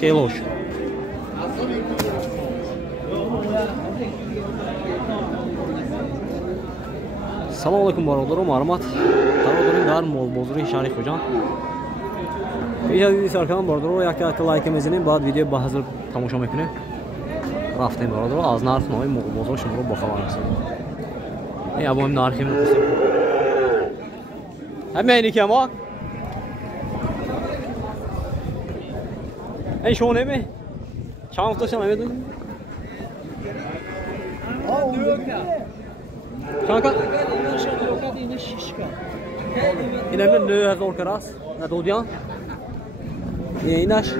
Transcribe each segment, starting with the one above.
Keloş. Assalomu alaykum barodarim, Armat. Barodarim dar mol bozori Sharif Xo'jan. Video sarkan barodarim, یک لایک میزنیم بعد ویدیو با حضور تماشا میکنیم. رفتیم barodarim, از نرخ نوع مول بازار شما رو با خبر هستیم. این ابا هم نرخی می‌پرسیم. همه اینی که ما این شونه می چند وقت شما میدونید؟ چند کات؟ این هم 9000 کراس ندودیان. اینش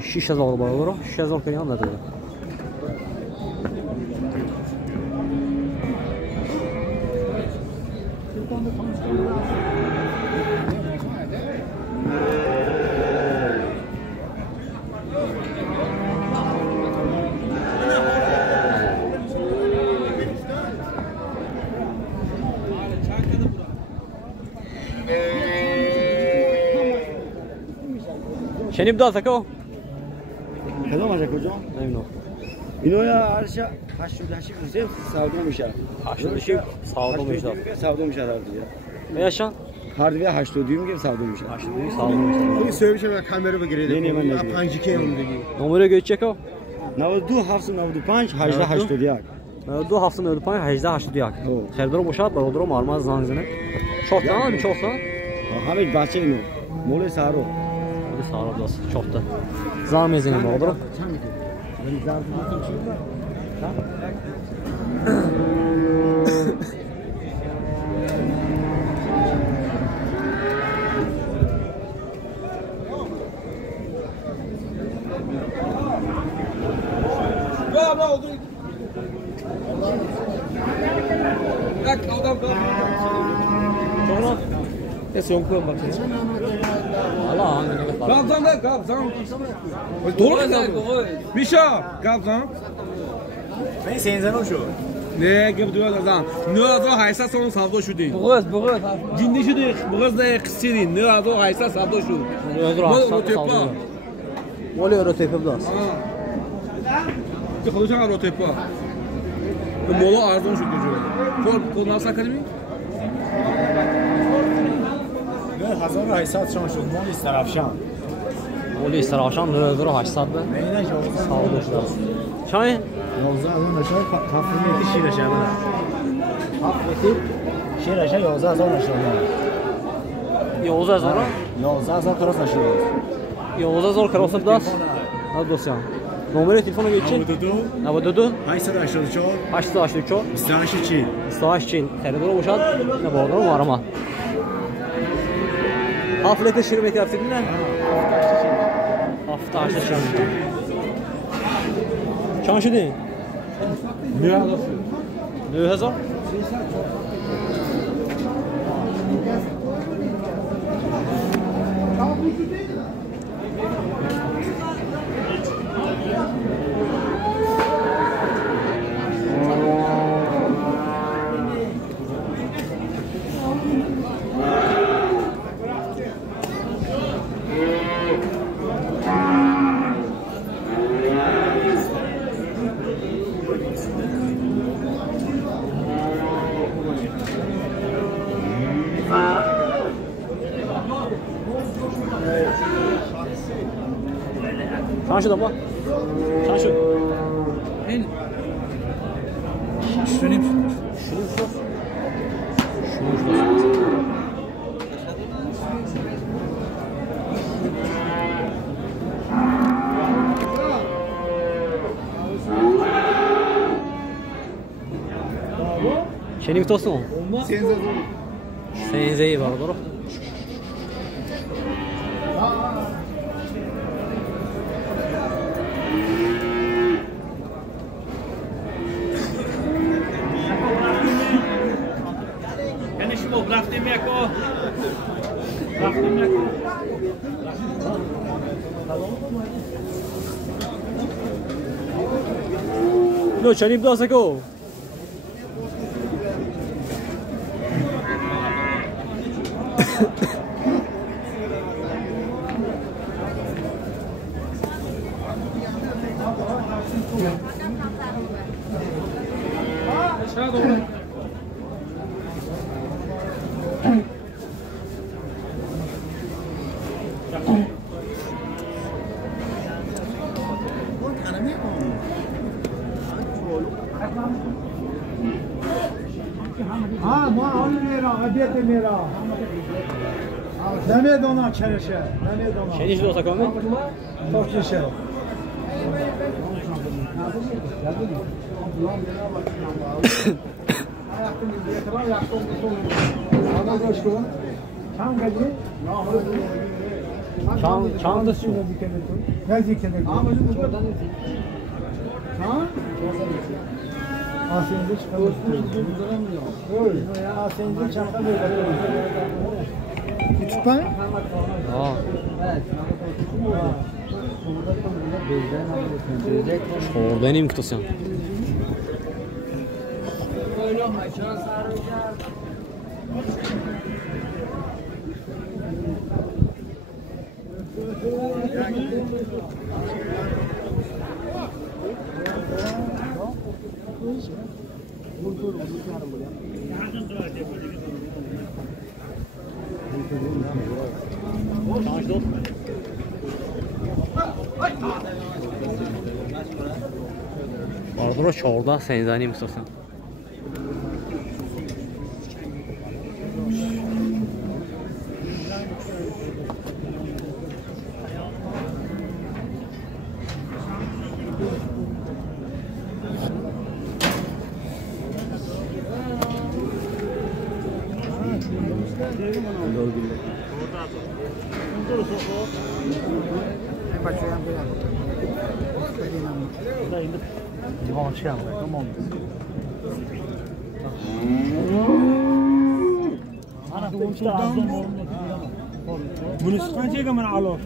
6000 برابر 6000 کریان ندوده. شنیب داد کو؟ کدام آجا کجا؟ نمیدونم. اینو یا هرچه 88 روزه سودا میشه. 88 سودا میشه. سودا میشه هر دیگه. میشن؟ هر دیگه 82 میگیم سودا میشه. 82 سودا میشه. این سرویس رو کامera بگیرید. نه من نگیرم. 5 کی اون دیگه. نمره گوچه کو؟ 92 795 1881. 92 795 1881. خیردار باشد برادرم آرمان زنگ زنه. چهتا چهتا. همین بچه اینو. مول سارو. سارا داست چهتا. زنگ میزنیم برادرم. Son koyun bakayım. Allah hangine de fark. Gabzan da gabzan. Doğru mu? Mişa gabzan. Ben senzeno şu. Ne gibi diyor gabzan? Ne adı haysa son savdo şu değil. Boğaz. Cindi şu değil. Boğaz da kısiri. Ne adı haysa savdo şu. Öldür Rotepa. Voli rotepa blas. Ki konuşan rotepa. Mola arzon şu diyor. Kol nasıl akademi? 1800 شون شد مال استرافشان ولی استراشان 9800 به نه سودا شده. چای؟ 11 اون نشون تفریحی شیر شده. تفریحی شیر شده 11000 نشون. 11000 11000 کراس نشون. 11000 کراس داست. نه دوستان. نمره تلفن رو بگید. 92 884 884 28 28 خریدار باشد. نه بارم آرام. حفلت شروع می‌کردید نه؟ هفته شروع. چند شدی؟ 9000 چند شد ابا؟ چند شد؟ این شونیم شد؟ شنیم توستم؟ سنزهی برادر. رفتیم یکو No, Sharif does go. ها ما آن میرا عادیت میرا نمیدونم چرشه نمیدونم شنیش دوستا کامل توکیشه چند دست شو نزدیک آسینده چقدر آسینده چقدر kütüphane? Orada neyim tutasın? Orada çorda senzani istiyorsan. Bunun kaçıya kadar alıyor?